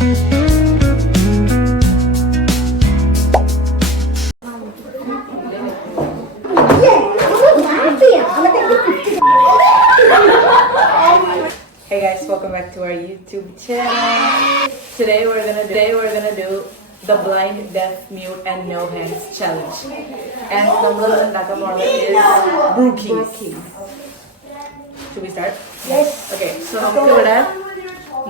Hey guys, welcome back to our YouTube channel. Today we're gonna do the blind, deaf, mute, and no hands challenge. And number one is brookies. Should we start? Yes. Okay, so നമുക്ക് ഇവിടെ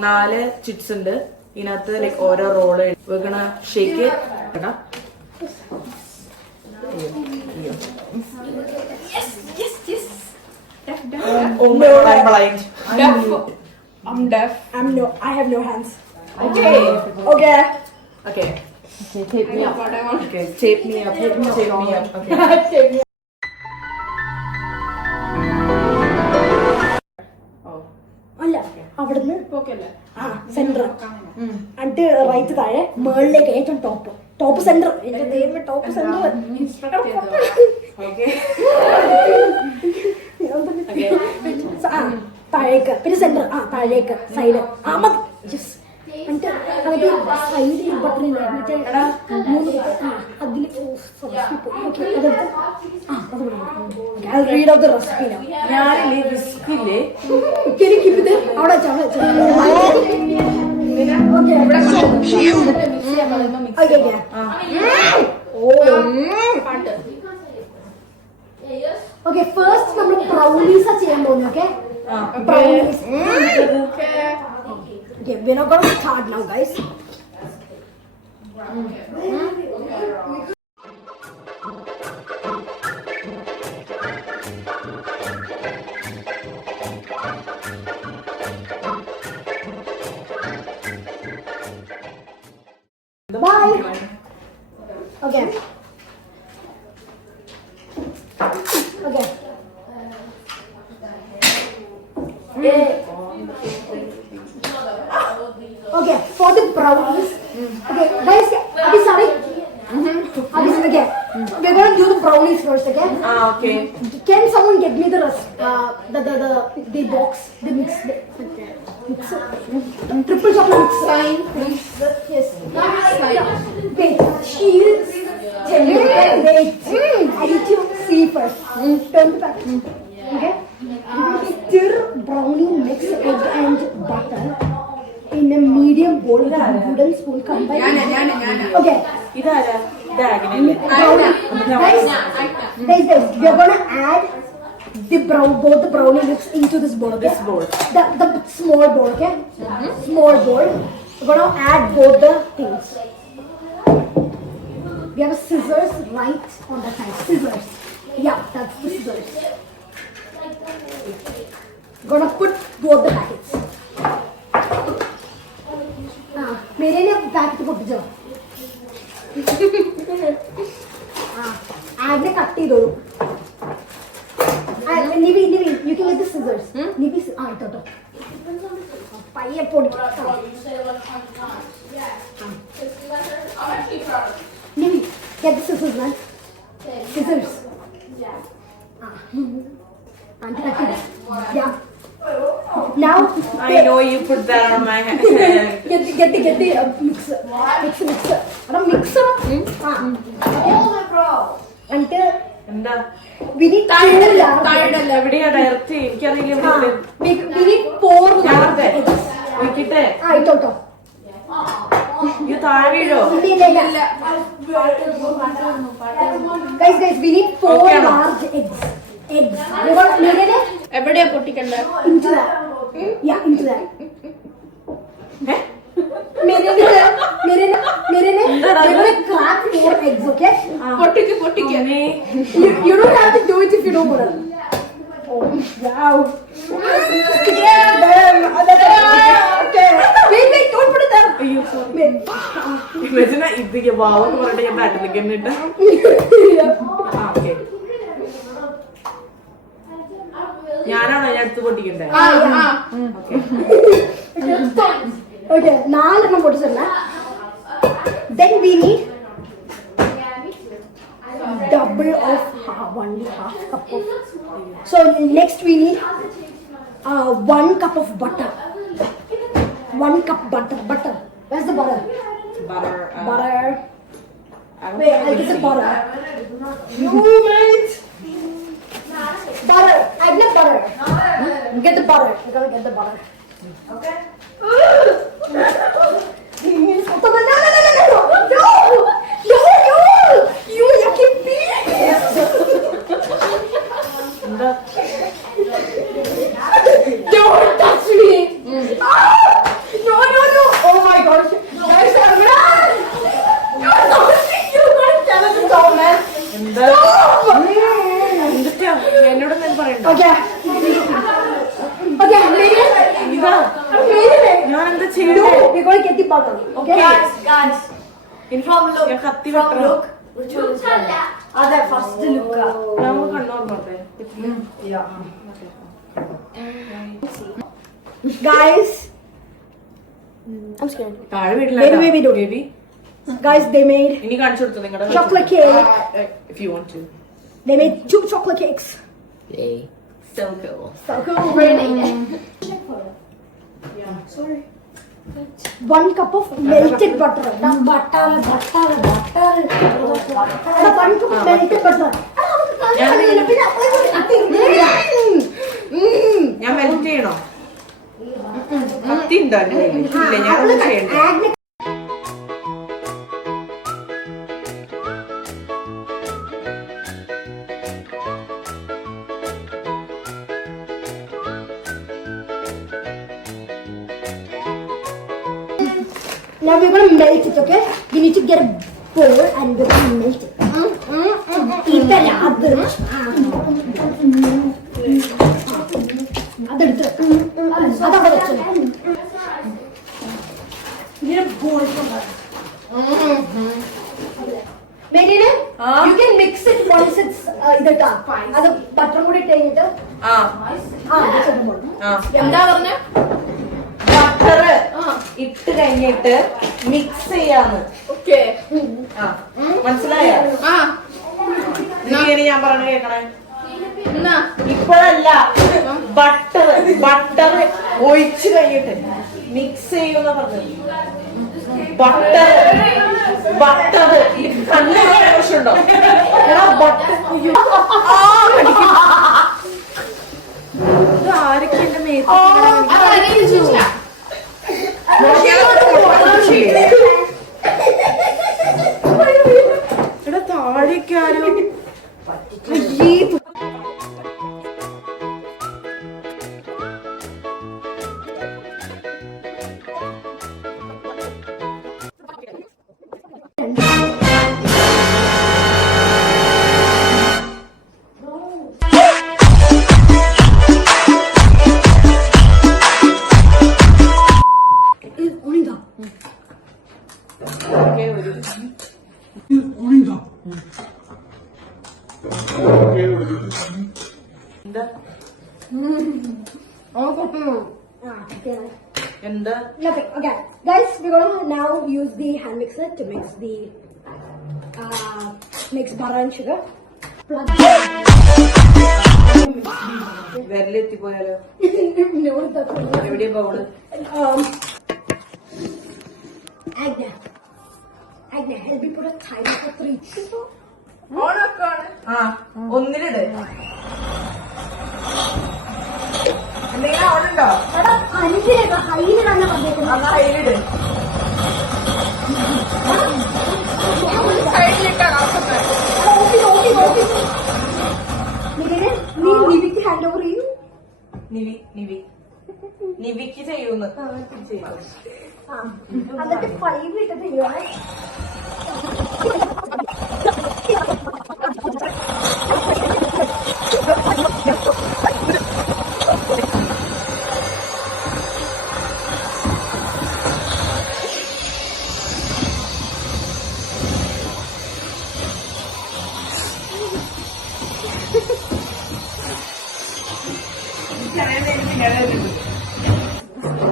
4 chits ഉണ്ട്. ഇതിനകത്ത് like ഓരോ role. We're gonna shake it. കേട്ടോ? Yes. Oh my god, I'm blind. I'm deaf. I have no hands. Okay. Okay. Tape me up. Okay, tape me up. Okay. Oh. അല്ല അവിടുന്ന് സെന്റർ എന്നിട്ട് റൈറ്റ് താഴെ മുകളിലേക്ക് ഏറ്റവും ടോപ്പ് സെന്റർ ടോപ്പ് സെന്റർ താഴേക്ക് പിന്നെ സെന്റർ താഴേക്ക് സൈഡ് മതി എന്നിട്ട് സൈഡ് ബട്ടണില്ല മറ്റേ അതിൽ റീഡ് ഓഫ് ദ റെസിപ്പി ഞാനില്ലേ വിസ്കില്ലേ എനിക്കിത് അവിടെ ഓക്കെ ഫസ്റ്റ് നമ്മൾ ബ്രൗണീസാ ചെയ്യാൻ പോകുന്നത്. Okay brownies. Okay, we're not going to start now, guys. Bye. Okay. Okay, for the brownies. Okay, guys, sorry. Okay, we're going to do the brownies first. Okay. Okay. Can someone get me the the box, the mix, triple chocolate mix? Sign, please. Yes. Wait, cheese. Wait. I need to see first. Turn the back. Okay. Stir brownie mix, egg and butter in a medium bowl with a wooden spoon combined. Okay. Guys, we are gonna add both the brownie mix into this bowl. Okay? This bowl. The small bowl. Okay. Small bowl. We're gonna add both the things. We have a scissors right on the side. Scissors. Yeah, that's the scissors. Gonna put both the packets. मेरे लिए पैकेट को जो आगे कट्टी दो निवी you can get the scissors निवी तो पाइये पोड़ निवी get the scissors man scissors aunty कट्टी yeah. Now I know you put that on my hand. get the mixer. Mixer. Until we need tired എവിടെയാ ഡയറക്റ്റ് എനിക്കറിയില്ല. we need 4 eggs. നോക്കിട്ടെ ഇട്ടോ ഇത് താഴെ വീഴോ? Guys, we need 4 large eggs. എവിടെയാ പൊട്ടിക്കണ്ടേ? Into that. Into that. मेरे ने crack 4 eggs, okay? പൊട്ടിക്ക്. You don't have to do it if you don't want to. Oh, wow. Okay. Wait, don't put it there. രചന ഇതിക്ക് വാവെന്ന് പറഞ്ഞിട്ട് ഞാൻ നാട്ടിലേക്ക് എന്നിട്ട് ഞാനാണോ ഞാൻ അടുത്ത് പൊട്ടിക്കണ്ടേ? Okay, 4 പൊട്ടിച്ചല്ല. Then we need double of half cup of. So next we need 1 cup of butter. 1 cup butter. Where's the butter? Butter. Butter. I don't Wait, think I'll get the see. butter. You mate. Butter. I get butter. Get the butter. You gotta get the butter. Okay. No, you yucky beast. Don't touch me. No. Oh my gosh. Guys, I'm not. You're not telling the dog, man. എന്താ എന്തൊക്കെയാ എന്നോട് എന്തെങ്കിലും പറയണ്ടോ? Okay. Okay, lady. ഇതാ Lady. ഞാൻ എന്താ No, ചെയ്യണ്ടേ? we're going to get the butter. Okay. Guys, From look. ഞാൻ കത്തി വെട്ടണം. which one is better? Other first look. ഞാൻ കണ്ണോർമ്മട്ടെ. Guys. I'm scared. താഴെ വീട്ടിലാ. Baby, do. Baby. Guys, they made ഇനി കാണിച്ചു കൊടുത്തു നിങ്ങളുടെ chocolate cake. if you want to. They made 2 chocolate cakes. So cool. So cool. Sorry. 1 cup of melted butter. Butter. And 1 cup of melted butter. ഞാൻ മെൽറ്റ് ചെയ്യണോ? കത്തി ഉണ്ടോ എന്റെ കയ്യില്? ഇല്ല, ഞാനൊന്നും ചെയ്യണ്ട. Now we're gonna melt it, okay? You need to get a bowl and we're gonna melt it. Eat that other. You can mix it once it's either done. അത് ബട്ടർ കൂടി ഇട്ട് ആ എന്താ പറഞ്ഞ ബട്ടർ ഇട്ട് കഴിഞ്ഞിട്ട് മിക്സ് ചെയ്യാന്ന്. ഓക്കെ ആ മനസ്സിലായോ? ആ ഇതിങ്ങനെ ഞാൻ പറഞ്ഞ കേക്കണേ. എന്നാ ഇപ്പോഴല്ല, ബട്ടർ ഒഴിച്ചു കഴിഞ്ഞിട്ട് മിക്സ് ചെയ്യുന്ന പറഞ്ഞത്. ബട്ടർ കണ്ണു ആവശ്യമുണ്ടോ? ബട്ടർ ഇത് ആരൊക്കെ എന്റെ മേത്ത് എടാ താഴേക്കാരോ എന്താ എന്താ Nothing. Okay, guys, we're gonna now use the hand mixer to mix the mix butter and sugar. വിരലെത്തിപ്പോയാലോ? No, that's not. എവിടെയാ bowl? Agna, help me put a timer for 3. ആ ഒന്നിലിട്. എന്തെങ്കിലും ഓണുണ്ടോ? ഹൈയിലാണ് പറഞ്ഞേക്കുന്നത്. എന്നാ കയ്യിലിട്. നിവിക്ക് ഹാൻഡ് ഓവർ ചെയ്യൂ. നിവിക്ക് ചെയ്യൂന്ന്. എന്നിട്ട് 5 ഇട്ട് ചെയ്യുവാണ്.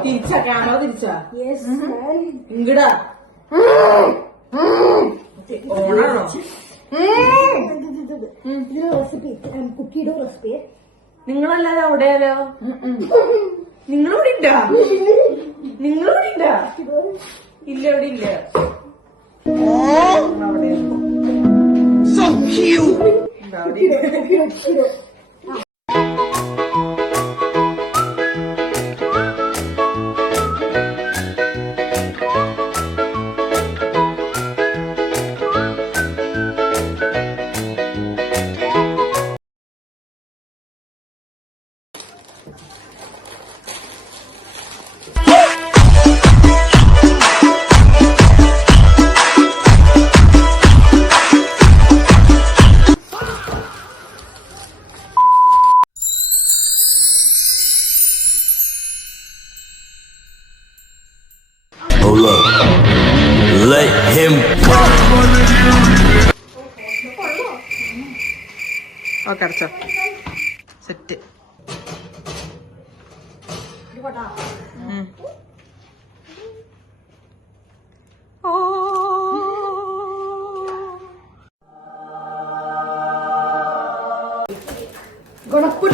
തിരിച്ചാ ക്യാമറ തിരിച്ചാ Yes, ഇങ്ങടാ ഓണാണോ? ഇതിന്റെ റെസിപ്പി കുക്കിയുടെ റെസിപ്പി. നിങ്ങളല്ലാതെ അവിടെയാലോ? നിങ്ങളിവിടെ ഉണ്ടാ? നിങ്ങളിവിടെ ഉണ്ടാ? ഇല്ല ഇവിടെ ഇല്ല. അവിടെ So cute! Hold up. Let him okay അടച്ചോ. സെറ്റ്. Gonna put